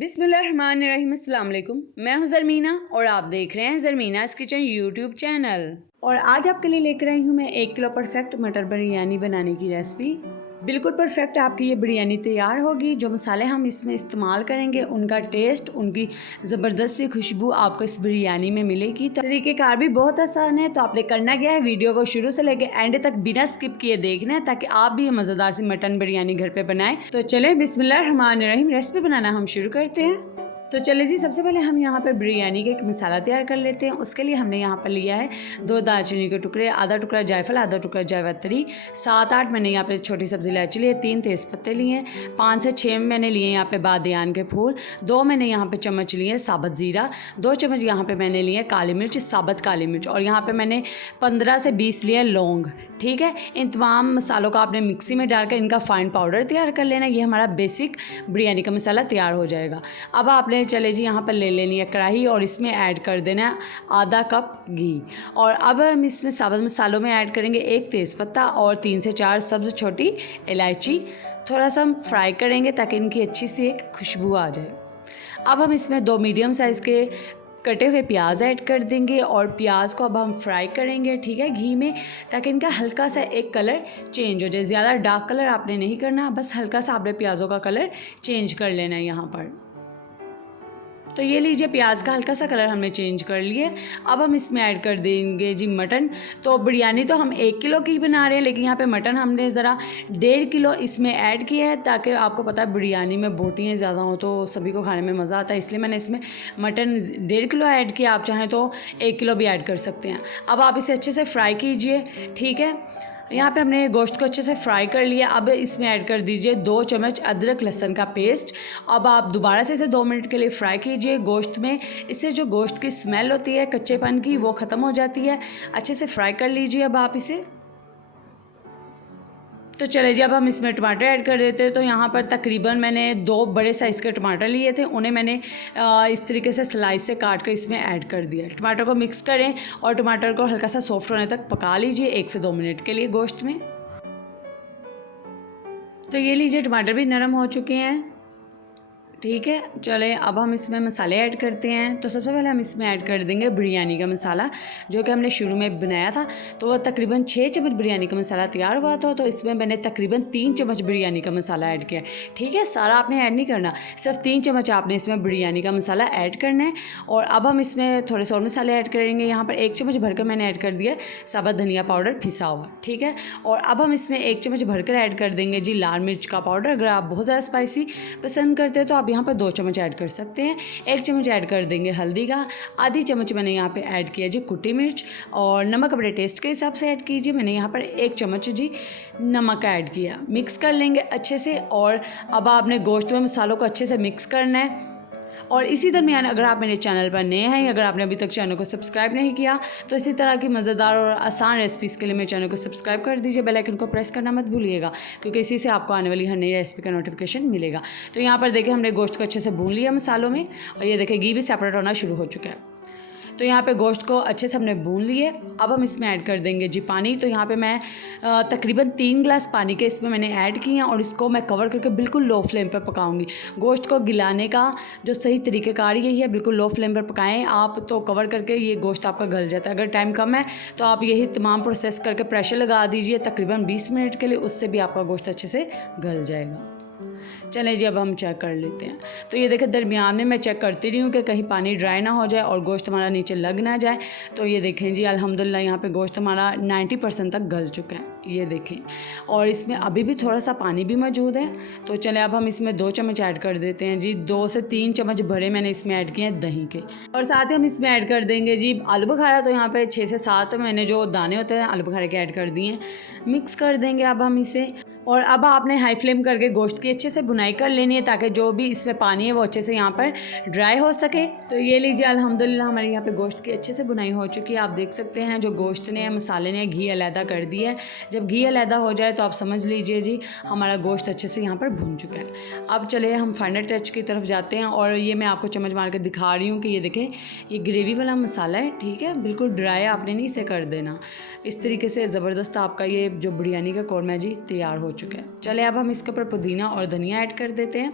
बिस्मिल्लाहिर्रहमानिर्रहीम, अस्सलाम वालेकुम। मैं हूं ज़रमीना और आप देख रहे हैं ज़रमीनास किचन यूट्यूब चैनल। और आज आपके लिए लेकर आई हूं मैं 1 किलो परफेक्ट मटर बिरयानी बनाने की रेसिपी। बिल्कुल परफेक्ट आपकी ये बिरयानी तैयार होगी। जो मसाले हम इसमें इस्तेमाल करेंगे उनका टेस्ट, उनकी ज़बरदस्त सी खुशबू आपको इस बिरयानी में मिलेगी। तरीक़ेकार भी बहुत आसान है। तो आपने करना क्या है, वीडियो को शुरू से लेकर एंड तक बिना स्किप किए देखना है ताकि आप भी ये मज़ेदार सी मटन बिरयानी घर पे बनाएं। तो चलें बिस्मिल्लाहिर्रहमानिर्रहीम, रेसिपी बनाना हम शुरू करते हैं। तो चलिए जी, सबसे पहले हम यहाँ पर बिरयानी का एक मसाला तैयार कर लेते हैं। उसके लिए हमने यहाँ पर लिया है 2 दालचीनी के टुकड़े, आधा टुकड़ा जायफल, आधा टुकड़ा जावित्री, 7-8 मैंने यहाँ पे छोटी सब्ज़ी इलायची लिए, 3 तेज़पत्ते लिए, 5 से 6 मैंने लिए यहाँ पे बादियान के फूल, 2 मैंने यहाँ पे चम्मच लिए साबुत ज़ीरा, 2 चम्मच यहाँ पे मैंने लिए काली मिर्च, साबुत काली मिर्च, और यहाँ पे मैंने 15 से 20 लिए लौंग। ठीक है, इन तमाम मसालों का आपने मिक्सी में डालकर इनका फ़ाइन पाउडर तैयार कर लेना। ये हमारा बेसिक बिरयानी का मसाला तैयार हो जाएगा। अब आपने चले जी यहाँ पर ले लेनी है कढ़ाई और इसमें ऐड कर देना है आधा कप घी। और अब हम इसमें साबुत मसालों में ऐड करेंगे 1 तेज़पत्ता और 3 से 4 सब्ज़ छोटी इलायची। थोड़ा सा हम फ्राई करेंगे ताकि इनकी अच्छी सी एक खुशबू आ जाए। अब हम इसमें 2 मीडियम साइज़ के कटे हुए प्याज ऐड कर देंगे और प्याज को अब हम फ्राई करेंगे, ठीक है, घी में, ताकि इनका हल्का सा एक कलर चेंज हो जाए। ज़्यादा डार्क कलर आपने नहीं करना, बस हल्का सा आपने प्याज़ों का कलर चेंज कर लेना है यहाँ पर। तो ये लीजिए, प्याज का हल्का सा कलर हमने चेंज कर लिए। अब हम इसमें ऐड कर देंगे जी मटन। तो बिरयानी तो हम 1 किलो की बना रहे हैं, लेकिन यहाँ पे मटन हमने ज़रा 1.5 किलो इसमें ऐड किया है, ताकि आपको पता है बिरयानी में बोटियाँ ज़्यादा हों तो सभी को खाने में मज़ा आता है, इसलिए मैंने इसमें मटन 1.5 किलो ऐड किया। आप चाहें तो 1 किलो भी ऐड कर सकते हैं। अब आप इसे अच्छे से फ्राई कीजिए, ठीक है। यहाँ पे हमने गोश्त को अच्छे से फ्राई कर लिया। अब इसमें ऐड कर दीजिए 2 चम्मच अदरक लहसुन का पेस्ट। अब आप दोबारा से इसे 2 मिनट के लिए फ्राई कीजिए गोश्त में। इससे जो गोश्त की स्मेल होती है कच्चेपन की, वो ख़त्म हो जाती है। अच्छे से फ्राई कर लीजिए अब आप इसे। तो चले जी, अब हम इसमें टमाटर ऐड कर देते हैं। तो यहाँ पर तकरीबन मैंने 2 बड़े साइज़ के टमाटर लिए थे, उन्हें मैंने इस तरीके से स्लाइस से काट कर इसमें ऐड कर दिया। टमाटर को मिक्स करें और टमाटर को हल्का सा सॉफ्ट होने तक पका लीजिए 1 से 2 मिनट के लिए गोश्त में। तो ये लीजिए, टमाटर भी नरम हो चुके हैं, ठीक है। चले अब हम इसमें मसाले ऐड करते हैं। तो सबसे पहले हम इसमें ऐड कर देंगे बिरयानी का मसाला, जो कि हमने शुरू में बनाया था। तो वह तकरीबन 6 चम्मच बिरयानी का मसाला तैयार हुआ था, तो इसमें मैंने तकरीबन 3 चम्मच बिरयानी का मसाला ऐड किया, ठीक है। सारा आपने ऐड नहीं करना, सिर्फ 3 चम्मच आपने इसमें बिरयानी का मसाला ऐड करना है। और अब हम इसमें थोड़े से और मसाले ऐड करेंगे। यहाँ पर 1 चम्मच भरकर मैंने ऐड कर दिया साबुत धनिया पाउडर पिसा हुआ, ठीक है। और अब हम इसमें 1 चम्मच भरकर ऐड कर देंगे जी लाल मिर्च का पाउडर। अगर आप बहुत ज़्यादा स्पाइसी पसंद करते हो तो आप यहाँ पर 2 चम्मच ऐड कर सकते हैं। 1 चम्मच ऐड कर देंगे हल्दी का, आधी चम्मच मैंने यहाँ पे ऐड किया जी कुटी मिर्च, और नमक अपने टेस्ट के हिसाब से ऐड कीजिए। मैंने यहाँ पर 1 चम्मच जी नमक ऐड किया। मिक्स कर लेंगे अच्छे से। और अब आपने गोश्त में मसालों को अच्छे से मिक्स करना है। और इसी दरमियान अगर आप मेरे चैनल पर नए हैं, अगर आपने अभी तक चैनल को सब्सक्राइब नहीं किया, तो इसी तरह की मज़ेदार और आसान रेसिपीज़ के लिए मेरे चैनल को सब्सक्राइब कर दीजिए। बेल आइकन को प्रेस करना मत भूलिएगा, क्योंकि इसी से आपको आने वाली हर नई रेसिपी का नोटिफिकेशन मिलेगा। तो यहाँ पर देखिए, हमने गोश्त को अच्छे से भून लिया मसालों में, और ये देखिए घी भी सेपरेट होना शुरू हो चुका है। तो यहाँ पे गोश्त को अच्छे से हमने भून लिए। अब हम इसमें ऐड कर देंगे जी पानी। तो यहाँ पे मैं तकरीबन 3 गिलास पानी के इसमें मैंने ऐड किए हैं, और इसको मैं कवर करके बिल्कुल लो फ्लेम पर पकाऊंगी। गोश्त को गिलाने का जो सही तरीक़ेकार यही है, बिल्कुल लो फ्लेम पर पकाएं आप, तो कवर करके ये गोश्त आपका गल जाता है। अगर टाइम कम है तो आप यही तमाम प्रोसेस करके प्रेशर लगा दीजिए तकरीबन 20 मिनट के लिए, उससे भी आपका गोश्त अच्छे से गल जाएगा। चलें जी, अब हम चेक कर लेते हैं। तो ये देखें, दरमियान में मैं चेक करती रही हूँ कि कहीं पानी ड्राई ना हो जाए और गोश्त हमारा नीचे लग ना जाए। तो ये देखें जी, अल्हम्दुलिल्लाह यहाँ पे गोश्त हमारा 90% तक गल चुका है, ये देखें। और इसमें अभी भी थोड़ा सा पानी भी मौजूद है। तो चलें अब हम इसमें 2 चम्मच ऐड कर देते हैं जी। 2 से 3 चम्मच भरे मैंने इसमें ऐड किए हैं दही के। और साथ ही हम इसमें ऐड कर देंगे जी आलू बुखारा। तो यहाँ पर 6 से 7 मैंने जो दाने होते हैं आलू बुखारे के ऐड कर दिए हैं। मिक्स कर देंगे अब हम इसे। और अब आपने हाई फ्लेम करके गोश्त की अच्छे से भुनाई कर लेनी है, ताकि जो भी इसमें पानी है वो अच्छे से यहाँ पर ड्राई हो सके। तो ये लीजिए, अल्हम्दुलिल्लाह हमारे यहाँ पे गोश्त की अच्छे से भुनाई हो चुकी है। आप देख सकते हैं जो गोश्त ने मसाले ने घी अलहदा कर दिया है। जब घी अलहदा हो जाए तो आप समझ लीजिए जी हमारा गोश्त अच्छे से यहाँ पर भुन चुका है। अब चले हम फाइनल टच की तरफ जाते हैं। और ये मैं आपको चम्मच मार कर दिखा रही हूँ कि ये देखें, ये ग्रेवी वाला मसाला है, ठीक है, बिल्कुल ड्राई आपने नहीं इसे कर देना। इस तरीके से ज़बरदस्त आपका ये जो बिरयानी का कौरमा है जी तैयार हो चुका है। चले अब हम इसके ऊपर पुदीना और धनिया ऐड कर देते हैं।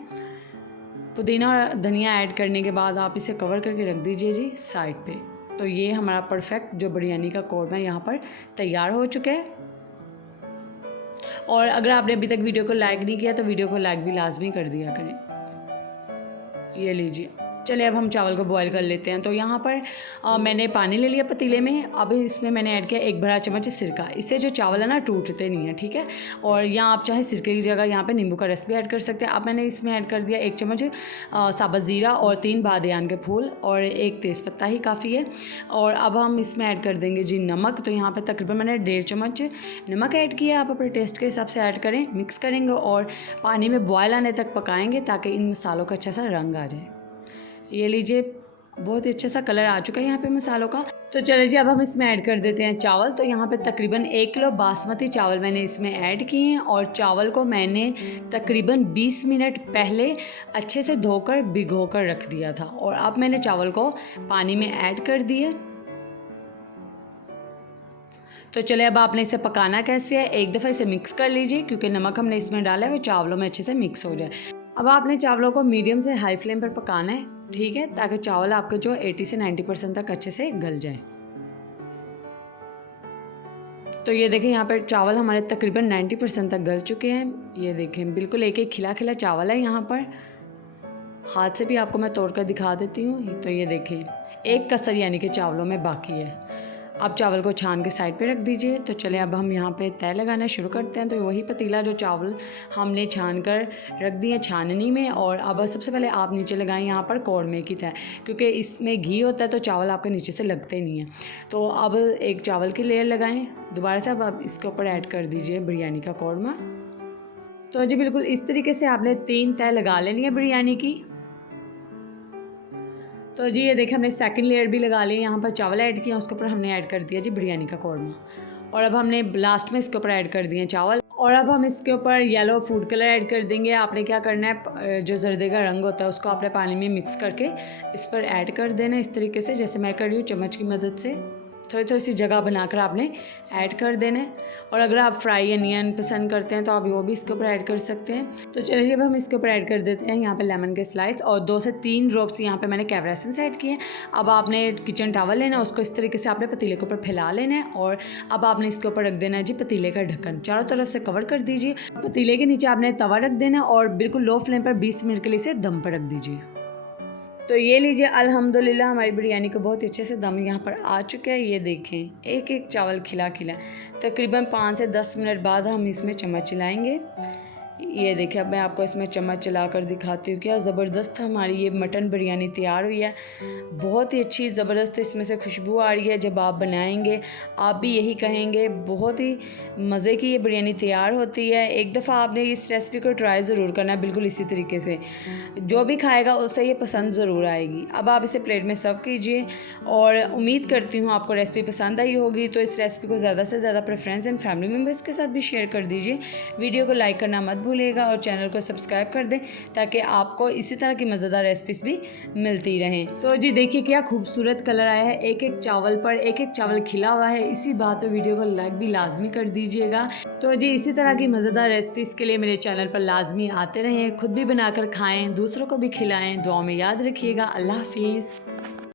पुदीना और धनिया ऐड करने के बाद आप इसे कवर करके रख दीजिए जी साइड पे। तो ये हमारा परफेक्ट जो बिरयानी का कौरमा यहाँ पर तैयार हो चुका है। और अगर आपने अभी तक वीडियो को लाइक नहीं किया तो वीडियो को लाइक भी लाजमी कर दिया करें। ये लीजिए, चलिए अब हम चावल को बॉईल कर लेते हैं। तो यहाँ पर मैंने पानी ले लिया पतीले में। अब इसमें मैंने ऐड किया 1 बड़ा चम्मच सिरका। इससे जो चावल है ना टूटते नहीं है, ठीक है। और यहाँ आप चाहे सिरके की जगह यहाँ पे नींबू का रस भी ऐड कर सकते हैं। अब मैंने इसमें ऐड कर दिया 1 चम्मच साबुत ज़ीरा और 3 बादियान के फूल और 1 तेज़पत्ता ही काफ़ी है। और अब हम इसमें ऐड कर देंगे जी नमक। तो यहाँ पर तकरीबन मैंने 1.5 चम्मच नमक ऐड किया। आप अपने टेस्ट के हिसाब से ऐड करें। मिक्स करेंगे और पानी में बॉयल आने तक पकाएंगे ताकि इन मसालों का अच्छा सा रंग आ जाए। ये लीजिए, बहुत ही अच्छा सा कलर आ चुका है यहाँ पे मसालों का। तो चलिए जी अब हम इसमें ऐड कर देते हैं चावल। तो यहाँ पे तकरीबन 1 किलो बासमती चावल मैंने इसमें ऐड किए हैं और चावल को मैंने तकरीबन 20 मिनट पहले अच्छे से धोकर भिगो कर रख दिया था। और अब मैंने चावल को पानी में ऐड कर दिए। तो चलिए अब आपने इसे पकाना कैसे है, एक दफ़ा इसे मिक्स कर लीजिए क्योंकि नमक हमने इसमें डाला है वो चावलों में अच्छे से मिक्स हो जाए। अब आपने चावलों को मीडियम से हाई फ्लेम पर पकाना है, ठीक है, ताकि चावल आपके जो 80 से 90% तक अच्छे से गल जाए। तो ये देखें यहाँ पर चावल हमारे तकरीबन 90% तक गल चुके हैं। ये देखें बिल्कुल एक एक खिला खिला चावल है। यहाँ पर हाथ से भी आपको मैं तोड़ कर दिखा देती हूँ। तो ये देखें एक कसर यानी कि चावलों में बाकी है। अब चावल को छान के साइड पे रख दीजिए। तो चलें अब हम यहाँ पे तय लगाना शुरू करते हैं। तो वही पतीला जो चावल हमने छान कर रख दिए छाननी में। और अब सबसे पहले आप नीचे लगाएं यहाँ पर कौरमे की तय, क्योंकि इसमें घी होता है तो चावल आपके नीचे से लगते नहीं हैं। तो अब एक चावल की लेयर लगाएँ दोबारा से। अब आप इसके ऊपर ऐड कर दीजिए बिरयानी का कौरमा। तो जी बिल्कुल इस तरीके से आपने 3 तय लगा लेनी है बिरयानी की। तो जी ये देखिए हमने सेकंड लेयर भी लगा ली। यहाँ पर चावल ऐड किया, उसके ऊपर हमने ऐड कर दिया जी बिरयानी का कौरमा। और अब हमने लास्ट में इसके ऊपर ऐड कर दिए चावल। और अब हम इसके ऊपर येलो फूड कलर ऐड कर देंगे। आपने क्या करना है, जो जर्दे का रंग होता है उसको आपने पानी में मिक्स करके इस पर ऐड कर देना इस तरीके से, जैसे मैं कर रही हूँ चम्मच की मदद से। थोड़ी थोड़ी सी जगह बनाकर आपने ऐड कर देना है। और अगर आप फ्राई अनियन पसंद करते हैं तो आप वो भी इसके ऊपर ऐड कर सकते हैं। तो चलिए अब हम इसके ऊपर ऐड कर देते हैं यहाँ पे लेमन के स्लाइस और 2 से 3 ड्रॉप्स यहाँ पे मैंने कैमरा एसेंस ऐड किए हैं। अब आपने किचन टॉवल लेना है, उसको इस तरीके से आपने पतीले के ऊपर फैला लेना है। और अब आपने इसके ऊपर रख देना है जी पतीले का ढक्कन। चारों तरफ से कवर कर दीजिए। पतीले के नीचे आपने तवा रख देना और बिल्कुल लो फ्लेम पर 20 मिनट के लिए इसे दम पर रख दीजिए। तो ये लीजिए अल्हम्दुलिल्लाह हमारी बिरयानी को बहुत अच्छे से दम यहाँ पर आ चुका है। ये देखें एक एक चावल खिला खिला। तकरीबन 5 से 10 मिनट बाद हम इसमें चम्मच चलाएंगे। ये देखिए अब मैं आपको इसमें चम्मच चलाकर दिखाती हूँ। क्या ज़बरदस्त हमारी ये मटन बिरयानी तैयार हुई है। बहुत ही अच्छी ज़बरदस्त इसमें से खुशबू आ रही है। जब आप बनाएंगे आप भी यही कहेंगे, बहुत ही मज़े की ये बिरयानी तैयार होती है। एक दफ़ा आपने इस रेसिपी को ट्राई ज़रूर करना है, बिल्कुल इसी तरीके से। जो भी खाएगा उसे ये पसंद ज़रूर आएगी। अब आप इसे प्लेट में सर्व कीजिए और उम्मीद करती हूँ आपको रेसिपी पसंद आई होगी। तो इस रेसिपी को ज़्यादा से ज़्यादा अपने फ्रेंड्स एंड फैमिली मेम्बर्स के साथ भी शेयर कर दीजिए। वीडियो को लाइक करना मत भूलिएगा और चैनल को सब्सक्राइब कर दें ताकि आपको इसी तरह की मज़ेदार रेसिपीज़ भी मिलती रहें। तो जी देखिए क्या खूबसूरत कलर आया है। एक एक चावल पर एक एक चावल खिला हुआ है। इसी बात पे वीडियो को लाइक भी लाजमी कर दीजिएगा। तो जी इसी तरह की मज़ेदार रेसिपीज़ के लिए मेरे चैनल पर लाजमी आते रहें। खुद भी बनाकर खाएँ, दूसरों को भी खिलाएँ। दुआ में याद रखिएगा। अल्लाह हाफिज़।